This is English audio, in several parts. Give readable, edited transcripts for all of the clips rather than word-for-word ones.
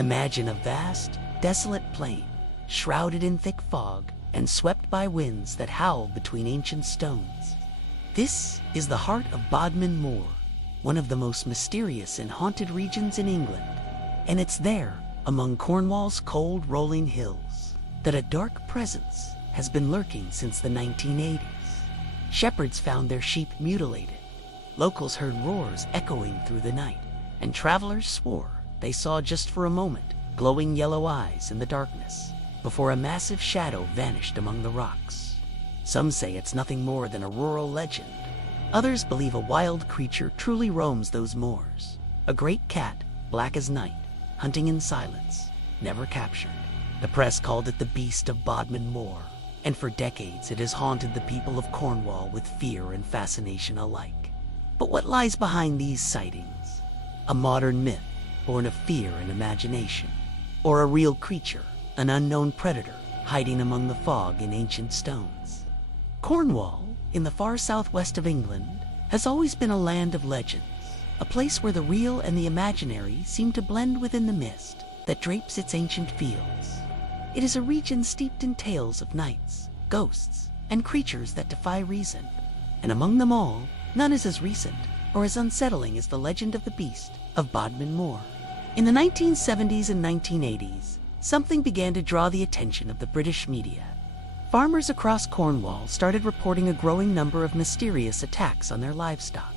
Imagine a vast, desolate plain, shrouded in thick fog and swept by winds that howl between ancient stones. This is the heart of Bodmin Moor, one of the most mysterious and haunted regions in England. And it's there, among Cornwall's cold rolling hills, that a dark presence has been lurking since the 1980s. Shepherds found their sheep mutilated. Locals heard roars echoing through the night, and travelers swore they saw just for a moment glowing yellow eyes in the darkness before a massive shadow vanished among the rocks. Some say it's nothing more than a rural legend. Others believe a wild creature truly roams those moors. A great cat, black as night, hunting in silence, never captured. The press called it the Beast of Bodmin Moor, and for decades it has haunted the people of Cornwall with fear and fascination alike. But what lies behind these sightings? A modern myth born of fear and imagination, or a real creature, an unknown predator hiding among the fog in ancient stones? Cornwall, in the far southwest of England, has always been a land of legends, a place where the real and the imaginary seem to blend within the mist that drapes its ancient fields. It is a region steeped in tales of knights, ghosts, and creatures that defy reason. And among them all, none is as recent or as unsettling as the legend of the Beast of Bodmin Moor. In the 1970s and 1980s, something began to draw the attention of the British media. Farmers across Cornwall started reporting a growing number of mysterious attacks on their livestock.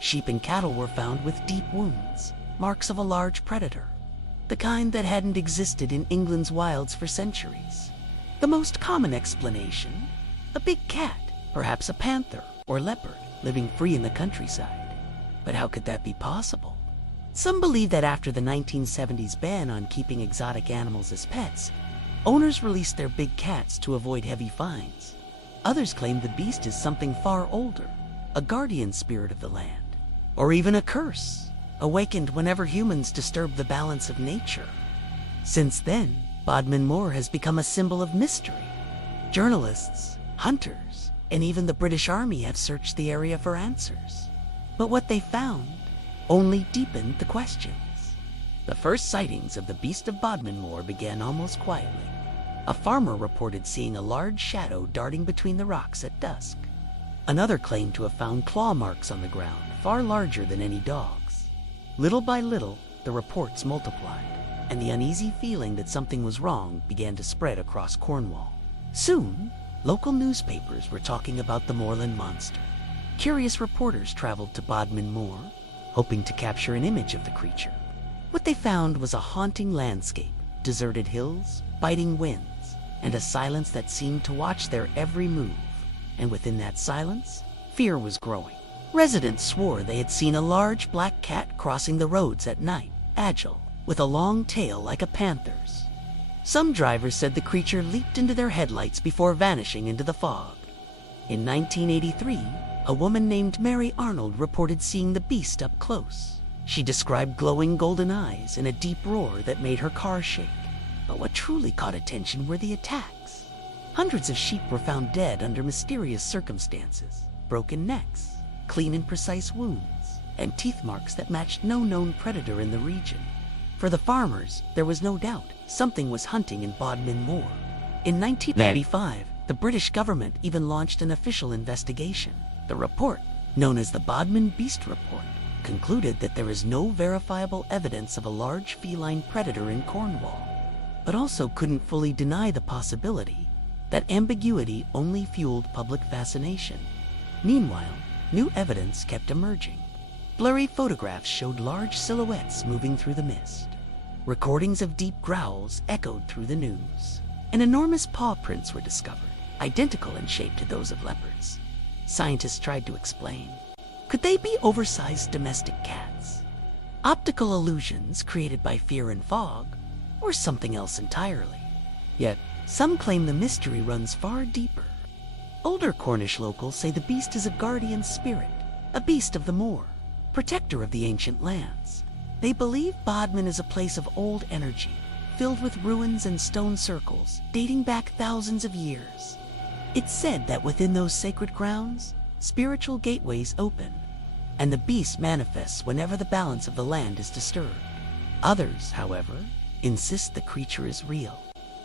Sheep and cattle were found with deep wounds, marks of a large predator, the kind that hadn't existed in England's wilds for centuries. The most common explanation, a big cat, perhaps a panther or leopard, living free in the countryside. But how could that be possible? Some believe that after the 1970s ban on keeping exotic animals as pets, owners released their big cats to avoid heavy fines. Others claim the beast is something far older, a guardian spirit of the land, or even a curse, awakened whenever humans disturb the balance of nature. Since then, Bodmin Moor has become a symbol of mystery. Journalists, hunters, and even the British Army have searched the area for answers. But what they found only deepened the questions. The first sightings of the Beast of Bodmin Moor began almost quietly. A farmer reported seeing a large shadow darting between the rocks at dusk. Another claimed to have found claw marks on the ground, far larger than any dog's. Little by little, the reports multiplied, and the uneasy feeling that something was wrong began to spread across Cornwall. Soon, local newspapers were talking about the moorland monster. Curious reporters traveled to Bodmin Moor, hoping to capture an image of the creature. What they found was a haunting landscape, deserted hills, biting winds, and a silence that seemed to watch their every move. And within that silence, fear was growing. Residents swore they had seen a large black cat crossing the roads at night, agile, with a long tail like a panther's. Some drivers said the creature leaped into their headlights before vanishing into the fog. In 1983, a woman named Mary Arnold reported seeing the beast up close. She described glowing golden eyes and a deep roar that made her car shake. But what truly caught attention were the attacks. Hundreds of sheep were found dead under mysterious circumstances, broken necks, clean and precise wounds, and teeth marks that matched no known predator in the region. For the farmers, there was no doubt something was hunting in Bodmin Moor. In 1995, the British government even launched an official investigation. The report, known as the Bodmin Beast Report, concluded that there is no verifiable evidence of a large feline predator in Cornwall, but also couldn't fully deny the possibility. That ambiguity only fueled public fascination. Meanwhile, new evidence kept emerging. Blurry photographs showed large silhouettes moving through the mist. Recordings of deep growls echoed through the news, and enormous paw prints were discovered, identical in shape to those of leopards. Scientists tried to explain. Could they be oversized domestic cats? Optical illusions created by fear and fog, or something else entirely? Yet, some claim the mystery runs far deeper. Older Cornish locals say the beast is a guardian spirit, a beast of the moor, protector of the ancient lands. They believe Bodmin is a place of old energy, filled with ruins and stone circles dating back thousands of years. It's said that within those sacred grounds, spiritual gateways open, and the beast manifests whenever the balance of the land is disturbed. Others, however, insist the creature is real,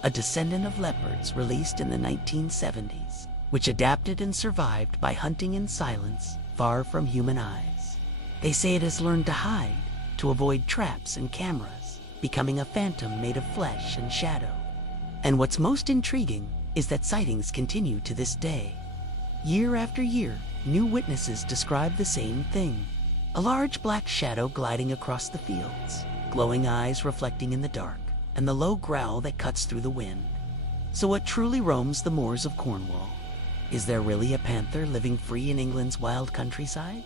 a descendant of leopards released in the 1970s, which adapted and survived by hunting in silence far from human eyes. They say it has learned to hide, to avoid traps and cameras, becoming a phantom made of flesh and shadow. And what's most intriguing is that sightings continue to this day. Year after year, new witnesses describe the same thing. A large black shadow gliding across the fields, glowing eyes reflecting in the dark, and the low growl that cuts through the wind. So what truly roams the moors of Cornwall? Is there really a panther living free in England's wild countryside?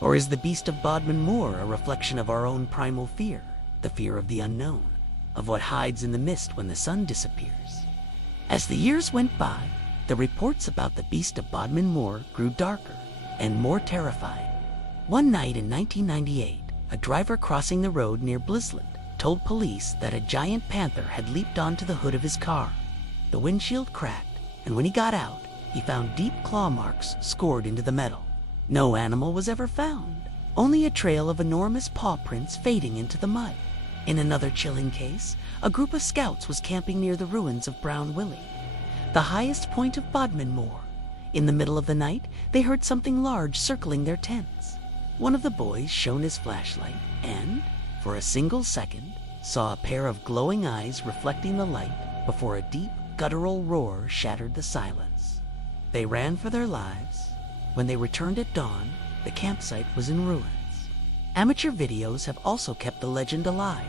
Or is the Beast of Bodmin Moor a reflection of our own primal fear, the fear of the unknown, of what hides in the mist when the sun disappears? As the years went by, the reports about the Beast of Bodmin Moor grew darker and more terrifying. One night in 1998, a driver crossing the road near Blisland told police that a giant panther had leaped onto the hood of his car. The windshield cracked, and when he got out, he found deep claw marks scored into the metal. No animal was ever found, only a trail of enormous paw prints fading into the mud. In another chilling case, a group of scouts was camping near the ruins of Brown Willie, the highest point of Bodmin Moor. In the middle of the night, they heard something large circling their tents. One of the boys shone his flashlight and, for a single second, saw a pair of glowing eyes reflecting the light before a deep, guttural roar shattered the silence. They ran for their lives. When they returned at dawn, the campsite was in ruins. Amateur videos have also kept the legend alive.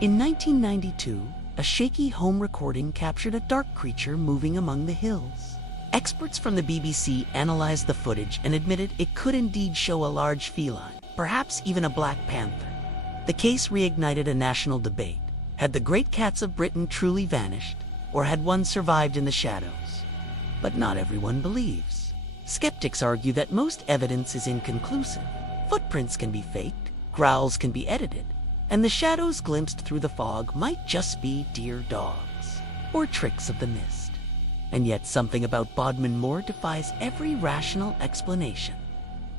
In 1992, a shaky home recording captured a dark creature moving among the hills. Experts from the BBC analyzed the footage and admitted it could indeed show a large feline, perhaps even a black panther. The case reignited a national debate. Had the great cats of Britain truly vanished, or had one survived in the shadows? But not everyone believes. Skeptics argue that most evidence is inconclusive. Footprints can be faked, growls can be edited, and the shadows glimpsed through the fog might just be deer dogs, or tricks of the mist. And yet something about Bodmin Moor defies every rational explanation.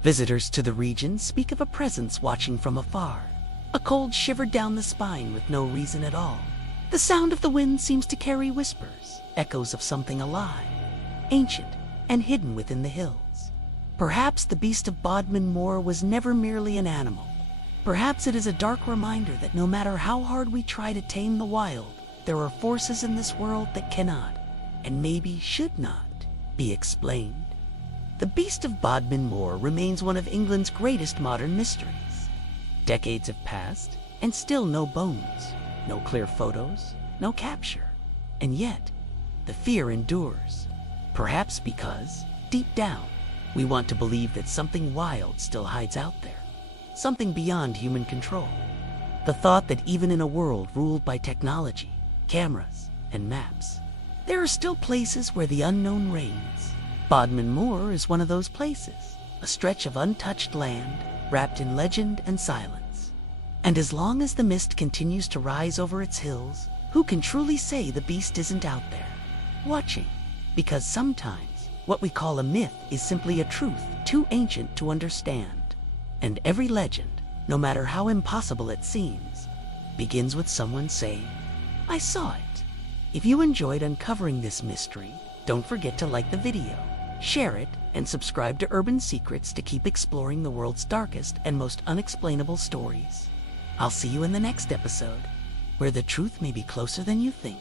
Visitors to the region speak of a presence watching from afar, a cold shiver down the spine with no reason at all. The sound of the wind seems to carry whispers, echoes of something alive, ancient and hidden within the hills. Perhaps the Beast of Bodmin Moor was never merely an animal. Perhaps it is a dark reminder that no matter how hard we try to tame the wild, there are forces in this world that cannot, and maybe should not, be explained. The Beast of Bodmin Moor remains one of England's greatest modern mysteries. Decades have passed, and still no bones, no clear photos, no capture. And yet, the fear endures. Perhaps because, deep down, we want to believe that something wild still hides out there. Something beyond human control. The thought that even in a world ruled by technology, cameras, and maps, there are still places where the unknown reigns. Bodmin Moor is one of those places, a stretch of untouched land wrapped in legend and silence. And as long as the mist continues to rise over its hills, who can truly say the beast isn't out there, watching? Because sometimes what we call a myth is simply a truth too ancient to understand. And every legend, no matter how impossible it seems, begins with someone saying, "I saw it." If you enjoyed uncovering this mystery, don't forget to like the video, share it, and subscribe to Urban Secrets to keep exploring the world's darkest and most unexplainable stories. I'll see you in the next episode, where the truth may be closer than you think.